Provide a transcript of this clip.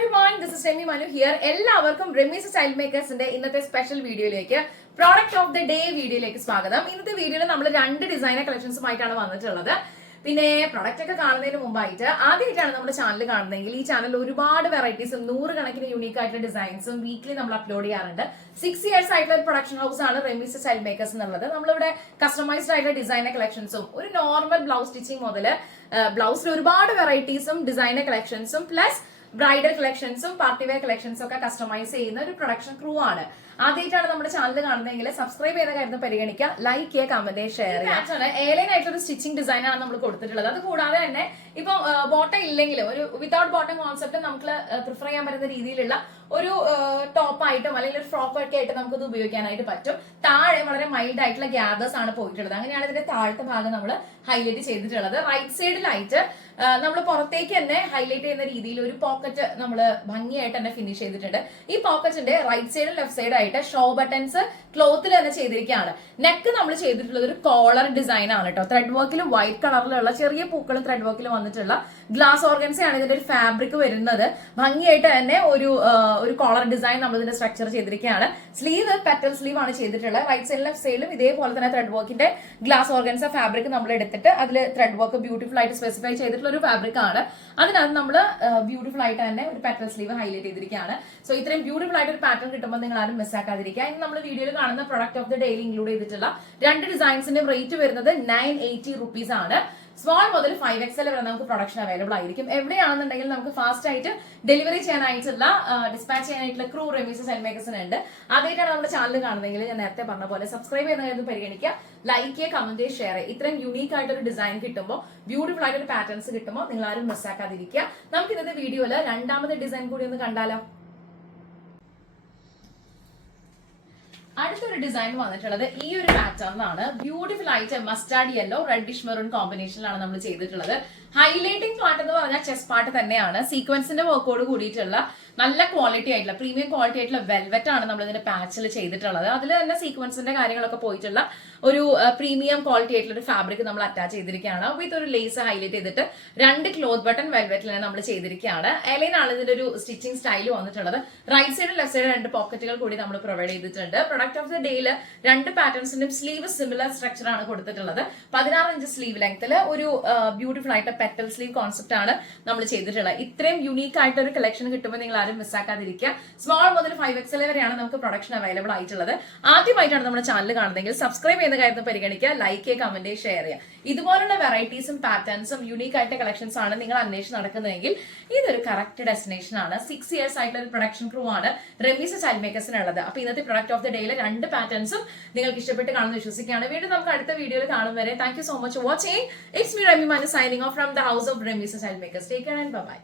everyone, this is Remi Manu here. എല്ലാവർക്കും Remees style മേക്കേഴ്സിന്റെ ഇന്നത്തെ special വീഡിയോയിലേക്ക് പ്രോഡക്റ്റ് ഓഫ് ദി ഡേ വീഡിയോയിലേക്ക് സ്വാഗതം. ഇന്നത്തെ വീഡിയോയിൽ നമ്മൾ രണ്ട് ഡിസൈനർ കളക്ഷൻസുമായിട്ടാണ് വന്നിട്ടുള്ളത്. പിന്നെ പ്രൊഡക്റ്റ് ഒക്കെ കാണുന്നതിന് മുമ്പായിട്ട് ആദ്യമായിട്ടാണ് നമ്മുടെ ചാനൽ കാണുന്നതെങ്കിൽ ഈ ചാനൽ ഒരുപാട് വെറൈറ്റീസും 100 കണക്കിന് യൂണീക്ക് ആയിട്ടുള്ള ഡിസൈൻസും വീക്ക്ലി നമ്മൾ അപ്ലോഡ് ചെയ്യാറുണ്ട്. 6 ഇയേഴ്സ് ആയിട്ടുള്ള ഒരു പ്രൊഡക്ഷൻ ഹൗസ് ആണ് റെമീസ് സ്റ്റൈൽ മേക്കേഴ്സ് എന്നുള്ളത്. നമ്മളിവിടെ കസ്റ്റമൈസ്ഡ് ആയിട്ടുള്ള ഡിസൈനർ കളക്ഷൻസും ഒരു നോർമൽ ബ്ലൗസ് സ്റ്റിച്ചിങ് മുതൽ ബ്ലൗസിൽ ഒരുപാട് വെറൈറ്റീസും ഡിസൈനർ കളക്ഷൻസും പ്ലസ് ബ്രൈഡൽ കളക്ഷൻസും പാർട്ടി വെയർ കളക്ഷൻസും ഒക്കെ കസ്റ്റമൈസ് ചെയ്യുന്ന ഒരു പ്രൊഡക്ഷൻ ക്രൂ ആണ്. ആദ്യമായിട്ടാണ് നമ്മുടെ ചാനൽ കാണുന്നതെങ്കിൽ സബ്സ്ക്രൈബ് ചെയ്ത കാര്യം പരിഗണിക്കുക, ലൈക്ക് ചെയ്യുക, കമന്റ് ഷെയർ ചെയ്യുക. ഏലൈൻ ആയിട്ടുള്ള ഒരു സ്റ്റിച്ചിങ് ഡിസൈൻ ആണ് നമ്മൾ കൊടുത്തിട്ടുള്ളത്. അത് കൂടാതെ തന്നെ ഇപ്പൊ ബോട്ടം ഇല്ലെങ്കിലും ഒരു വിതൗട്ട് ബോട്ടം കോൺസെപ്റ്റ് നമുക്ക് പ്രിഫർ ചെയ്യാൻ പറ്റുന്ന രീതിയിലുള്ള ഒരു ടോപ്പായിട്ടും അല്ലെങ്കിൽ ഒരു ഫ്രോക്ക് ഒക്കെ ആയിട്ട് നമുക്ക് ഇത് ഉപയോഗിക്കാനായിട്ട് പറ്റും. താഴെ വളരെ മൈൽഡ് ആയിട്ടുള്ള ഗ്യാദേഴ്സ് ആണ് പോയിട്ടുള്ളത്. അങ്ങനെയാണ് ഇതിന്റെ താഴത്തെ ഭാഗം നമ്മൾ ഹൈലൈറ്റ് ചെയ്തിട്ടുള്ളത്. റൈറ്റ് സൈഡിലായിട്ട് നമ്മൾ പുറത്തേക്ക് തന്നെ ഹൈലൈറ്റ് ചെയ്യുന്ന രീതിയിൽ ഒരു പോക്കറ്റ് നമ്മൾ ഭംഗിയായിട്ട് തന്നെ ഫിനിഷ് ചെയ്തിട്ടുണ്ട്. ഈ പോക്കറ്റിന്റെ റൈറ്റ് സൈഡും ലെഫ്റ്റ് സൈഡ് ആയിട്ട് ഷോ ബട്ടൺസ് ക്ലോത്തിൽ തന്നെ ചെയ്തിരിക്കുകയാണ്. നെക്ക് നമ്മൾ ചെയ്തിട്ടുള്ളത് ഒരു കോളർ ഡിസൈൻ ആണ് കേട്ടോ. ത്രെഡ് വർക്കിൽ വൈറ്റ് കളറിലുള്ള ചെറിയ പൂക്കളും ത്രെഡ് വർക്കിൽ വന്നിട്ടുള്ള ഗ്ലാസ് ഓർഗൻസയാണ് ഇതിന്റെ ഒരു ഫാബ്രിക് വരുന്നത്. ഭംഗിയായിട്ട് തന്നെ ഒരു കോളർ ഡിസൈൻ നമ്മൾ ഇതിന്റെ സ്ട്രക്ചർ ചെയ്തിരിക്കുകയാണ്. സ്ലീവ് പെറ്റൽ സ്ലീവ് ആണ് ചെയ്തിട്ടുള്ളത്. റൈറ്റ് സൈഡിലും ലെഫ്റ്റ് സൈഡിലും ഇതേപോലെ തന്നെ ത്രെഡ് വർക്കിന്റെ ഗ്ലാസ് ഓർഗൻസ ഫാബ്രിക് നമ്മൾ എടുത്തിട്ട് അതിൽ ത്രെഡ് വർക്ക് ബ്യൂട്ടിഫുൾ ആയിട്ട് സ്പെസിഫൈ ചെയ്തിട്ടുള്ള ഒരു ഫാബ്രിക് ആണ്. അതിനകത്ത് നമ്മൾ ബ്യൂട്ടിഫുൾ ആയിട്ട് തന്നെ ഒരു പെറ്റൽ സ്ലീവ് ഹൈലൈറ്റ് ചെയ്തിരിക്കുകയാണ്. സോ ഇത്രയും ബ്യൂട്ടിഫുൾ ആയിട്ട് ഒരു പാറ്റേൺ കിട്ടുമ്പോൾ നിങ്ങൾ ആരും മിസ്സാക്കാതിരിക്കുക. ഇനി നമ്മൾ വീഡിയോയിൽ കാണുന്ന പ്രൊഡക്റ്റ് ഓഫ് ദി ഡേയിൽ ഇൻക്ലൂഡ് ചെയ്തിട്ടുള്ള രണ്ട് ഡിസൈൻസിന്റെ റേറ്റ് വരുന്നത് 980 rupees ആണ്. സ്മോൾ മുതൽ 5XL വരെ നമുക്ക് പ്രൊഡക്ഷൻ അവൈലബിൾ ആയിരിക്കും. എവിടെയാണെന്നുണ്ടെങ്കിൽ നമുക്ക് ഫാസ്റ്റ് ആയിട്ട് ഡെലിവറി ചെയ്യാനായിട്ടുള്ള ഡിസ്പാച്ച് ചെയ്യാനായിട്ടുള്ള ക്രൂ റെമീസ് സ്റ്റൈൽ മേക്കേഴ്സിന് ഉണ്ട്. ആദ്യമായിട്ടാണ് നമ്മുടെ ചാനൽ കാണുന്നതെങ്കിൽ ഞാൻ നേരത്തെ പറഞ്ഞ പോലെ സബ്സ്ക്രൈബ് ചെയ്യുന്ന പരിഗണിക്കുക, ലൈക്ക് ചെയ്യുക, കമന്റ് ചെയ്യുക, ഷെയർ ചെയ്യുക. ഇത്രയും യൂണീക്ക് ആയിട്ടൊരു ഡിസൈൻ കിട്ടുമ്പോൾ ബ്യൂട്ടിഫുൾ ആയിട്ടൊരു പാറ്റേൺസ് കിട്ടുമ്പോൾ നിങ്ങൾ ആരും മിസ്സാക്കാതിരിക്കുക. നമുക്ക് ഇന്നത്തെ വീഡിയോയിൽ രണ്ടാമത്തെ ഡിസൈൻ കൂടി ഒന്ന് കണ്ടാലോ. അടുത്തൊരു ഡിസൈൻ വന്നിട്ടുള്ളത് ഈ ഒരു പാറ്റേണിലാണ്. ബ്യൂട്ടിഫുൾ ആയിട്ട് മസ്റ്റാർഡ് യെല്ലോ റെഡിഷ് മെറൂൺ കോമ്പിനേഷനിലാണ് നമ്മൾ ചെയ്തിട്ടുള്ളത്. ഹൈലൈറ്റിംഗ് പാർട്ട് എന്ന് പറഞ്ഞാൽ ചെസ്റ്റ് പാർട്ട് തന്നെയാണ്. സീക്വൻസിന്റെ വർക്കോട് കൂടിയിട്ടുള്ള നല്ല ക്വാളിറ്റി ആയിട്ടുള്ള പ്രീമിയം ക്വാളിറ്റി ആയിട്ടുള്ള വെൽവെറ്റ് ആണ് നമ്മൾ ഇതിന്റെ പാച്ചിൽ ചെയ്തിട്ടുള്ളത്. അതിൽ തന്നെ സീക്വൻസിന്റെ കാര്യങ്ങളൊക്കെ പോയിട്ടുള്ള ഒരു പ്രീമിയം ക്വാളിറ്റി ആയിട്ടുള്ള ഒരു ഫാബ്രിക് നമ്മൾ അറ്റാച്ച് ചെയ്തിരിക്കുകയാണ്. വിത്ത് ഒരു ലേസ് ഹൈലൈറ്റ് ചെയ്തിട്ട് രണ്ട് ക്ലോത്ത് ബട്ടൺ വെൽവെറ്റിൽ നമ്മൾ ചെയ്തിരിക്കുകയാണ്. എലൈനാണ് ഇതിന്റെ ഒരു സ്റ്റിച്ചിങ് സ്റ്റൈൽ വന്നിട്ടുള്ളത്. റൈറ്റ് സൈഡ് ലെഫ്റ്റ് സൈഡ് രണ്ട് പോക്കറ്റുകൾ കൂടി നമ്മൾ പ്രൊവൈഡ് ചെയ്തിട്ടുണ്ട്. പ്രൊഡക്റ്റ് ഓഫ് ദി ഡേയിൽ രണ്ട് പാറ്റേൺസിന്റെയും സ്ലീവ് സിമിലർ സ്ട്രക്ചർ ആണ് കൊടുത്തിട്ടുള്ളത്. 16 ഇഞ്ച് സ്ലീവ് ലെങ്ത്തിൽ ഒരു ബ്യൂട്ടിഫുൾ ആയിട്ട് പെറ്റൽ സ്ലീവ് കോൺസെപ്റ്റ് ആണ് നമ്മൾ ചെയ്തിട്ടുള്ളത്. ഇത്രയും യുണീക്ക് ആയിട്ട് ഒരു കളക്ഷൻ കിട്ടുമ്പോൾ നിങ്ങൾ ആരും മിസ്സാക്കാതിരിക്കുക. സ്മോൾ മുതൽ 5XL വരെയാണ് നമുക്ക് പ്രൊഡക്ഷൻ അവൈലബിൾ ആയിട്ടുള്ളത്. ആദ്യമായിട്ടാണ് നമ്മുടെ ചാനൽ കാണുന്നതെങ്കിൽ സബ്സ്ക്രൈബ് ചെയ്യുന്ന കാര്യത്തിൽ പരിഗണിക്കുക, ലൈക്ക് ചെയ്യുക, കമന്റ് ഷെയർ ചെയ്യുക. ഇതുപോലുള്ള വെറൈറ്റീസും പാറ്റേൺസും യൂണീക്ക് ആയിട്ട് കളക്ഷൻസ് ആണ് നിങ്ങൾ അന്വേഷിച്ച് നടക്കുന്നതെങ്കിൽ ഇതൊരു കറക്റ്റ് ഡെസ്റ്റിനേഷൻ ആണ്. 6 ഇയേഴ്സ് ആയിട്ടുള്ള ഒരു പ്രൊഡക്ഷൻ ക്രൂ ആണ് റെമീസ് സ്റ്റൈൽ മേക്കേഴ്സിനുള്ളത്. അപ്പൊ ഇന്നത്തെ പ്രൊഡക്റ്റ് ഓഫ് ദി ഡേയിലെ രണ്ട് പാറ്റേൺസും നിങ്ങൾക്ക് ഇഷ്ടപ്പെട്ട് കാണുന്ന വിശ്വസിക്കുകയാണ്. വീണ്ടും നമുക്ക് അടുത്ത വീഡിയോയിൽ കാണും വരെ thank you so much for watching. It's me Remi Manu signing off from the house of Remi's style makers. Take care and by.